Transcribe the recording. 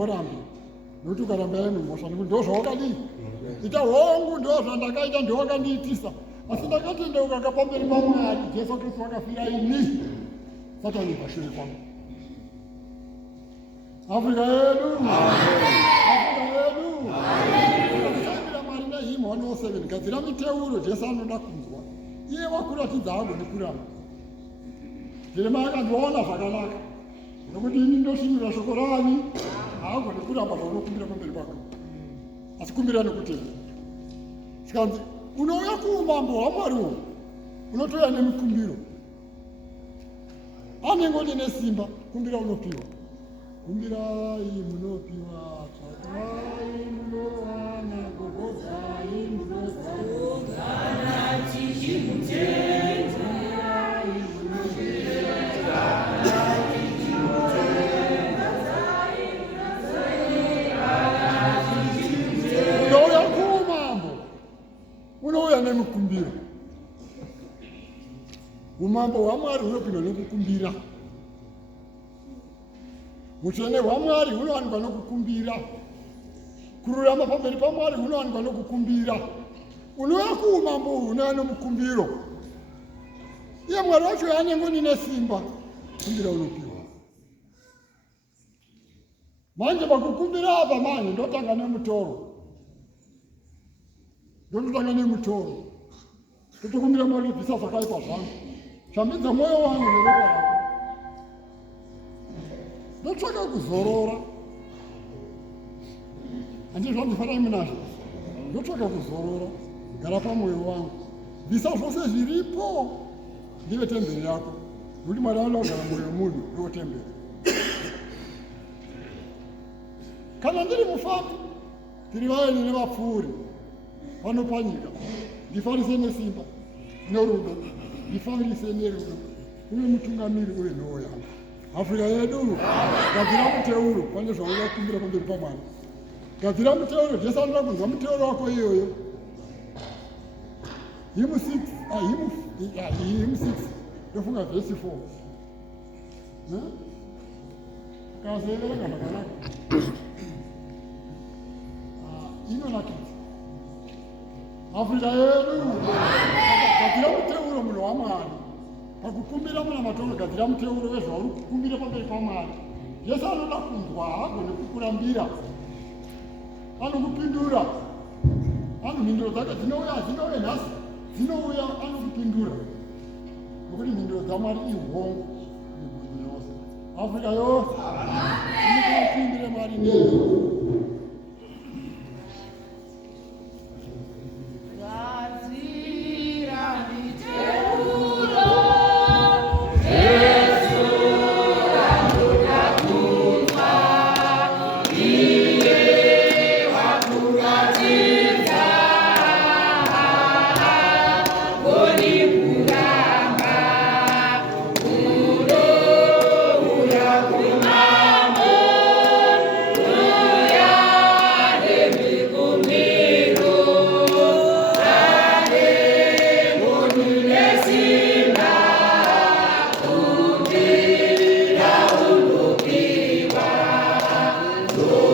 hazvimborambi nokuti ukaramba yanomhosva nekuti ndo zvawakadii ita hongu ndo zvandakaita ndowakandiitisa asi ndakatendeuka kapamberi paMwari Jesu Kristu akafira ini Satani pashure kwangu. Afrika yedu kushandira Mwari nehima 107 gadzira miteuro Jesu anoda kunzwa iye wakuratidza agone kuramba. Jeremia akandiona zvakanaka nokuti ini ndoshinura shoko rani haagone kuramba zvaunokumbira pamberi pako asi kumbira nokutenda. Sikanzi unouya kuumambo hwaMwariwo unotoya nemukumbiro anengoni nesimba kumbira unopiwa. Kumbirai munopiwa, tsvakai munowana, gogodzai munoziva, tichimutendai munoziva, unouya kuumambo unouya nemukumbiro. Umambo hwaMwari hunopindwa nokukumbira. Utsvene hwaMwari hunowanikwa nokukumbira. Kururama pamberi paMwari hunowanikwa nokukumbira. Unouya kuumambo unouya nomukumbiro. Iye Mwari wacho yaanengoni nesimba kumbira unopiwa. Manje pakukumbira apa manje ndotanga nemutoro. Totokumbira Mwari bvisa zvakaipa zvangu. Shambidza mwoyo wangu neropa rako. Ndotsvaka kuzorora. Handizvo zvandifanira munazvo. Ndotsvaka kuzorora. Gara pamwoyo wangu. Bvisa zvose zviripo. Ndive temberi yako. Nokuti Mwari anoda kugara mwoyo wemunhu ndiwo temberi. Kana ndiri mufambi, tiri vaeni nevapfuuri vanopanyika. Ndifarise nesimba nerudo. Ndifarise nerudo. Uye mutungamiri uye nhoo yangu. Afrika yedu gadzira muteuro pane zvaunoda kukumbira pamberi paMwari. Gadzira muteuro Jesu anoda kunzwa muteuro wako iyoyo. Hymn 6 ndofunga vhesi 4 kazeverenga zvakanaka inonakidza. Afrika yedu gadzira muteuro munhu waMwari. Pakukumbira muna matoro gadzira muteuro wezvauri kukumbira pamberi paMwari. Jesu anoda kunzwa haagone kukurambira. Anokupindura. Mhinduro dzake dzinouya nhasi. Dzinouya anokupindura. Nokuti mhinduro dzaMwari ihongu nemunhu yose. Afrika yose inokupimbire Mwari neyo. Oh